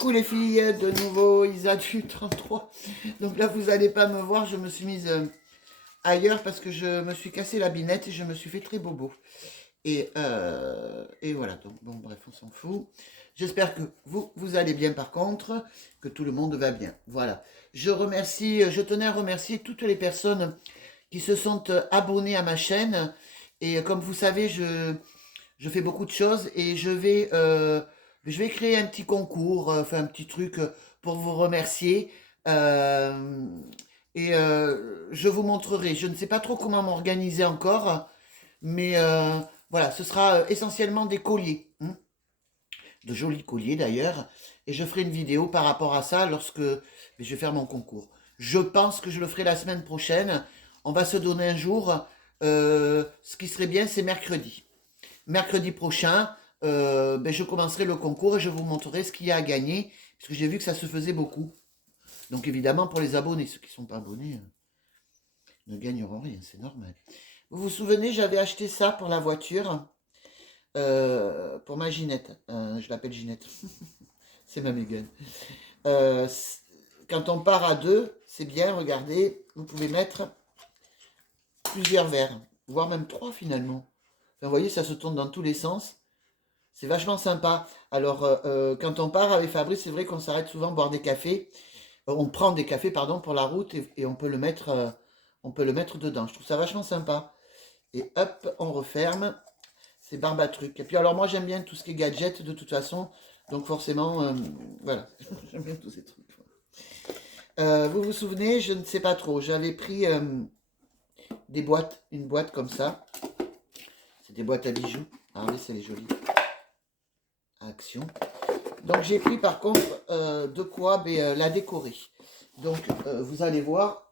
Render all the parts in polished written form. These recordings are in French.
Coucou les filles, de nouveau Isa du 33. Donc là vous allez pas me voir, je me suis mise ailleurs parce que je me suis cassé la binette et je me suis fait très bobo. Et voilà, donc bon bref, on s'en fout. J'espère que vous allez bien par contre, que tout le monde va bien. Voilà. Je tenais à remercier toutes les personnes qui se sont abonnées à ma chaîne. Et comme vous savez, je fais beaucoup de choses et je vais créer un petit concours, enfin un petit truc pour vous remercier. Euh, je vous montrerai. Je ne sais pas trop comment m'organiser encore, mais voilà, ce sera essentiellement des colliers, hein, de jolis colliers d'ailleurs. Et je ferai une vidéo par rapport à ça lorsque je vais faire mon concours. Je pense que je le ferai la semaine prochaine. On va se donner un jour. Ce qui serait bien, c'est mercredi. Mercredi prochain, je commencerai le concours et je vous montrerai ce qu'il y a à gagner, puisque j'ai vu que ça se faisait beaucoup. Donc évidemment, pour les abonnés, ceux qui ne sont pas abonnés ne gagneront rien, c'est normal. Vous vous souvenez, j'avais acheté ça pour la voiture, pour ma Ginette. Je l'appelle Ginette, c'est ma Mégane. Euh, quand on part à deux, c'est bien, regardez, vous pouvez mettre plusieurs verres, voire même trois finalement. Enfin, vous voyez, ça se tourne dans tous les sens. C'est vachement sympa. Alors, quand on part avec Fabrice, c'est vrai qu'on s'arrête souvent boire des cafés. On prend des cafés, pardon, pour la route et on peut le mettre dedans. Je trouve ça vachement sympa. Et hop, on referme. C'est barbatruc. Et puis alors, moi, j'aime bien tout ce qui est gadget, de toute façon. Donc, forcément, voilà. J'aime bien tous ces trucs. Vous vous souvenez, je ne sais pas trop. J'avais pris des boîtes, une boîte comme ça. C'est des boîtes à bijoux. Ah oui, c'est les jolies. Action. Donc j'ai pris par contre de quoi la décorer. Donc vous allez voir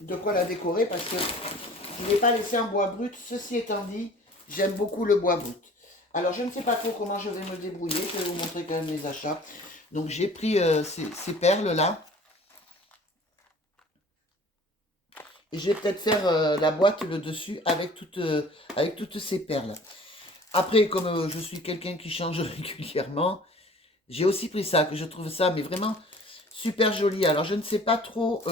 de quoi la décorer parce que je ne l'ai pas laissé en bois brut. Ceci étant dit, j'aime beaucoup le bois brut. Alors je ne sais pas trop comment je vais me débrouiller. Je vais vous montrer quand même mes achats. Donc j'ai pris ces perles là. Et je vais peut-être faire la boîte le dessus avec toutes ces perles. Après, comme je suis quelqu'un qui change régulièrement, j'ai aussi pris ça, que je trouve ça, mais vraiment super joli. Alors, je ne sais pas trop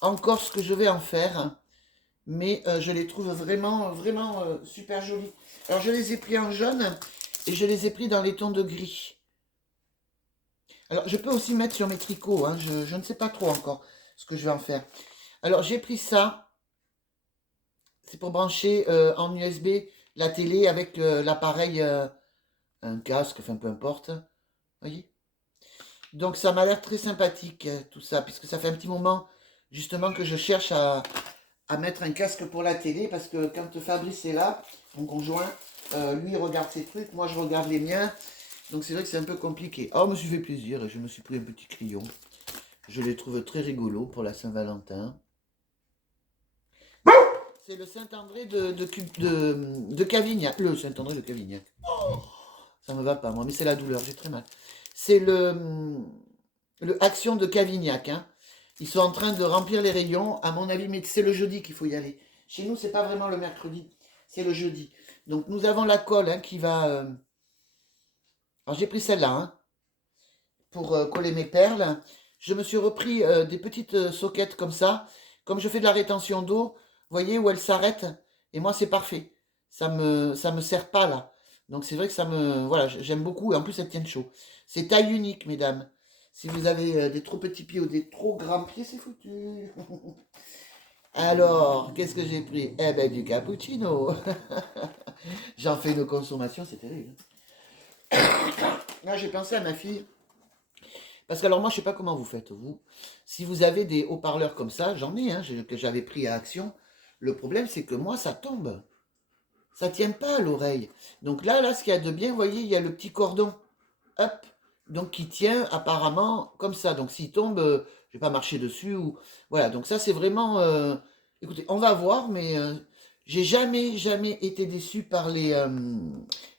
encore ce que je vais en faire, mais je les trouve vraiment super jolis. Alors, je les ai pris en jaune et je les ai pris dans les tons de gris. Alors, je peux aussi mettre sur mes tricots, hein, je ne sais pas trop encore ce que je vais en faire. Alors, j'ai pris ça. C'est pour brancher en USB la télé avec l'appareil, un casque, enfin peu importe. Voyez? Donc ça m'a l'air très sympathique tout ça, puisque ça fait un petit moment justement que je cherche à mettre un casque pour la télé, parce que quand Fabrice est là, mon conjoint, lui il regarde ses trucs, moi je regarde les miens, donc c'est vrai que c'est un peu compliqué. Oh, je me suis fait plaisir, je me suis pris un petit crayon. Je les trouve très rigolos pour la Saint-Valentin. C'est le Saint-André de Cavignac. Le Saint-André de Cavignac. Ça me va pas, moi, mais c'est la douleur, j'ai très mal. C'est le Action de Cavignac. Hein. Ils sont en train de remplir les rayons, à mon avis, mais c'est le jeudi qu'il faut y aller. Chez nous, c'est pas vraiment le mercredi, c'est le jeudi. Donc nous avons la colle hein, qui va. Alors j'ai pris celle-là hein, pour coller mes perles. Je me suis repris des petites soquettes comme ça. Comme je fais de la rétention d'eau, vous voyez où elle s'arrête. Et moi, c'est parfait. Ça me serre pas là. Donc c'est vrai que ça me... Voilà, j'aime beaucoup. Et en plus, elles tiennent chaud. C'est taille unique, mesdames. Si vous avez des trop petits pieds ou des trop grands pieds, c'est foutu. Alors, qu'est-ce que j'ai pris? Eh ben, du cappuccino. J'en fais une consommation, c'est terrible. Là, j'ai pensé à ma fille. Parce que alors moi, je sais pas comment vous faites, vous. Si vous avez des haut-parleurs comme ça, j'en ai, hein, que j'avais pris à Action. Le problème, c'est que moi, ça tombe. Ça tient pas à l'oreille. Donc là, ce qu'il y a de bien, vous voyez, il y a le petit cordon. Hop. Donc qui tient apparemment comme ça. Donc s'il tombe, je vais pas marcher dessus. Ou... Voilà, donc ça, c'est vraiment... Écoutez, on va voir, mais j'ai jamais été déçu par les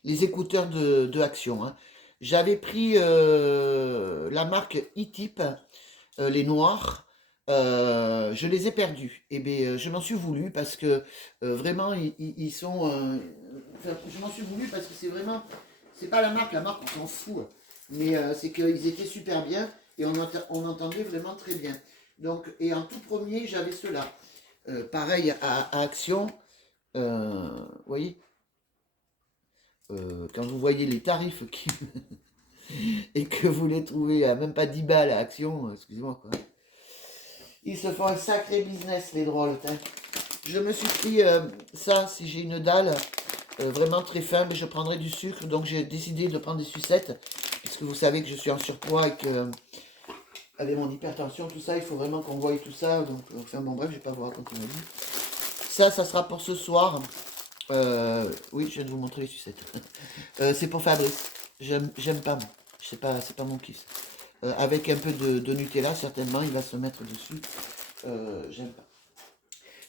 écouteurs de Action. Hein. J'avais pris la marque E-Type, les noirs. Je les ai perdus. Et bien, je m'en suis voulu parce que vraiment, ils sont. Enfin, je m'en suis voulu parce que c'est vraiment. C'est pas la marque on s'en fout. Mais c'est qu'ils étaient super bien et on entendait vraiment très bien. Donc, et en tout premier, j'avais cela. Pareil à Action, vous voyez, quand vous voyez les tarifs qui... et que vous les trouvez à même pas 10 balles à Action, excusez-moi quoi. Ils se font un sacré business, les drôles. Hein. Je me suis pris ça, si j'ai une dalle vraiment très fin, mais je prendrai du sucre. Donc j'ai décidé de prendre des sucettes, puisque vous savez que je suis en surpoids et que, avec mon hypertension, tout ça, il faut vraiment qu'on voie tout ça. Donc, enfin bon, bref, je vais pas vous raconter ma vie. Ça sera pour ce soir. Oui, je viens de vous montrer les sucettes. C'est pour Fabrice. J'aime pas, moi. C'est pas mon kiff. Avec un peu de Nutella, certainement, il va se mettre dessus. J'aime pas.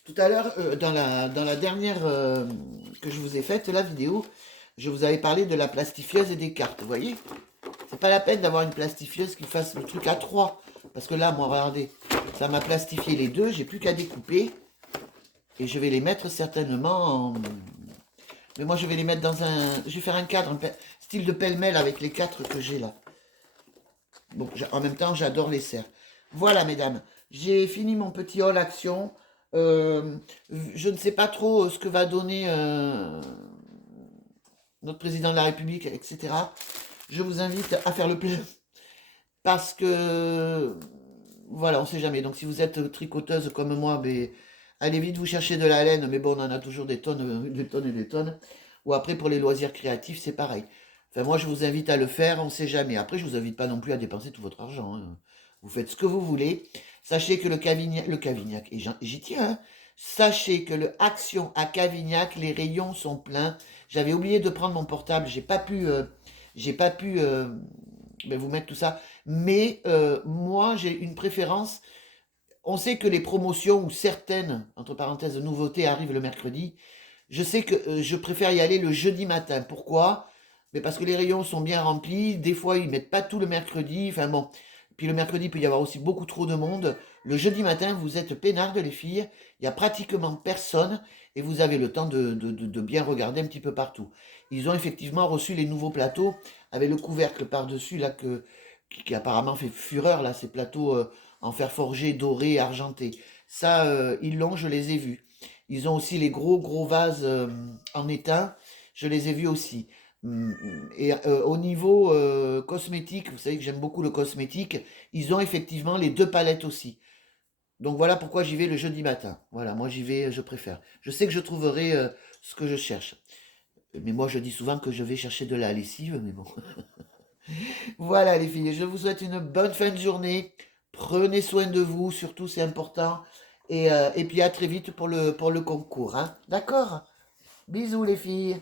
Tout à l'heure, dans la dernière que je vous ai faite, la vidéo, je vous avais parlé de la plastifieuse et des cartes, vous voyez? C'est pas la peine d'avoir une plastifieuse qui fasse le truc à 3. Parce que là, moi, regardez, ça m'a plastifié les deux, j'ai plus qu'à découper. Et je vais les mettre certainement en... Mais moi, je vais les mettre dans un... Je vais faire un cadre, style de pêle-mêle avec les 4 que j'ai là. Bon, en même temps, j'adore les serres. Voilà, mesdames. J'ai fini mon petit haul action. Je ne sais pas trop ce que va donner notre président de la République, etc. Je vous invite à faire le plein. Parce que, voilà, on ne sait jamais. Donc, si vous êtes tricoteuse comme moi, ben, allez vite vous chercher de la laine. Mais bon, on en a toujours des tonnes et des tonnes. Ou après, pour les loisirs créatifs, c'est pareil. Enfin, moi, je vous invite à le faire, on ne sait jamais. Après, je ne vous invite pas non plus à dépenser tout votre argent. Hein. Vous faites ce que vous voulez. Sachez que le Cavignac, et j'y tiens, hein. Sachez que le Action à Cavignac, les rayons sont pleins. J'avais oublié de prendre mon portable, j'ai pas pu ben, vous mettre tout ça. Mais moi, j'ai une préférence. On sait que les promotions ou certaines, entre parenthèses, nouveautés arrivent le mercredi. Je sais que je préfère y aller le jeudi matin. Pourquoi? Mais parce que les rayons sont bien remplis. Des fois, ils mettent pas tout le mercredi. Enfin bon. Puis le mercredi, il peut y avoir aussi beaucoup trop de monde. Le jeudi matin, vous êtes peinardes, les filles. Il n'y a pratiquement personne. Et vous avez le temps de bien regarder un petit peu partout. Ils ont effectivement reçu les nouveaux plateaux avec le couvercle par-dessus, là, qui apparemment fait fureur, là, ces plateaux en fer forgé, doré, argenté. Ça, ils l'ont, je les ai vus. Ils ont aussi les gros vases en étain. Je les ai vus aussi. Et au niveau cosmétique, vous savez que j'aime beaucoup le cosmétique, ils ont effectivement les 2 palettes aussi. Donc voilà pourquoi j'y vais le jeudi matin. Voilà, moi j'y vais, je préfère. Je sais que je trouverai ce que je cherche. Mais moi je dis souvent que je vais chercher de la lessive, mais bon. Voilà les filles, je vous souhaite une bonne fin de journée. Prenez soin de vous, surtout c'est important. Et puis à très vite pour le concours. Hein. D'accord? Bisous les filles.